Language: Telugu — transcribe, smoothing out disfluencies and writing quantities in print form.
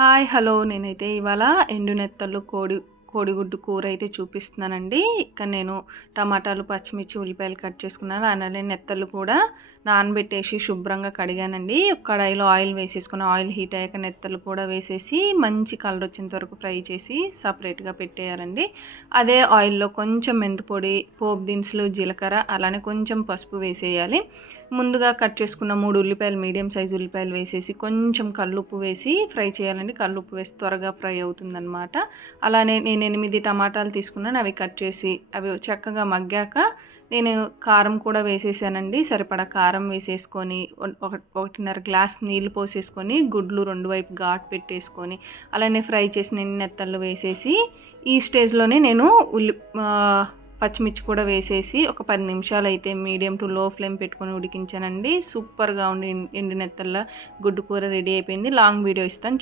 హాయ్ హలో నేనైతే ఇవాళ ఎండు నెత్తళ్ళు కోడిగుడ్డు కూర అయితే చూపిస్తున్నానండి. ఇక్కడ నేను టమాటాలు, పచ్చిమిర్చి, ఉల్లిపాయలు కట్ చేసుకున్నాను. అలానే నెత్తళ్ళు కూడా నానబెట్టేసి శుభ్రంగా కడిగానండి. కడాయిలో ఆయిల్ వేసేసుకుని ఆయిల్ హీట్ అయ్యాక నెత్తళ్ళు కూడా వేసేసి మంచి కలర్ వచ్చేంత వరకు ఫ్రై చేసి సపరేట్గా పెట్టేయాలండి. అదే ఆయిల్లో కొంచెం మెంతిపొడి, పోపు దినుసులు, జీలకర్ర, అలానే కొంచెం పసుపు వేసేయాలి. ముందుగా కట్ చేసుకున్న 3 ఉల్లిపాయలు, మీడియం సైజు ఉల్లిపాయలు వేసేసి కొంచెం కల్లుప్పు వేసి ఫ్రై చేయాలండి. కల్లుప్పు వేసి త్వరగా ఫ్రై అవుతుందన్నమాట. అలానే నేను 8 టమాటాలు తీసుకున్నాను. అవి కట్ చేసి అవి చక్కగా మగ్గాక నేను కారం కూడా వేసేసానండి. సరిపడా కారం వేసేసుకొని 1.5 గ్లాస్ నీళ్ళు పోసేసుకొని గుడ్లు 2 వైపు ఘాటు పెట్టేసుకొని అలానే ఫ్రై చేసిన నెత్తళ్ళు వేసేసి ఈ స్టేజ్లోనే నేను పచ్చిమిర్చి కూడా వేసేసి ఒక 10 నిమిషాలు అయితే మీడియం టు లో ఫ్లేమ్ పెట్టుకొని ఉడికించానండి. సూపర్గా ఉండి ఎండు నెత్తళ్ళ గుడ్డు కూర రెడీ అయిపోయింది. లాంగ్ వీడియో ఇస్తాను.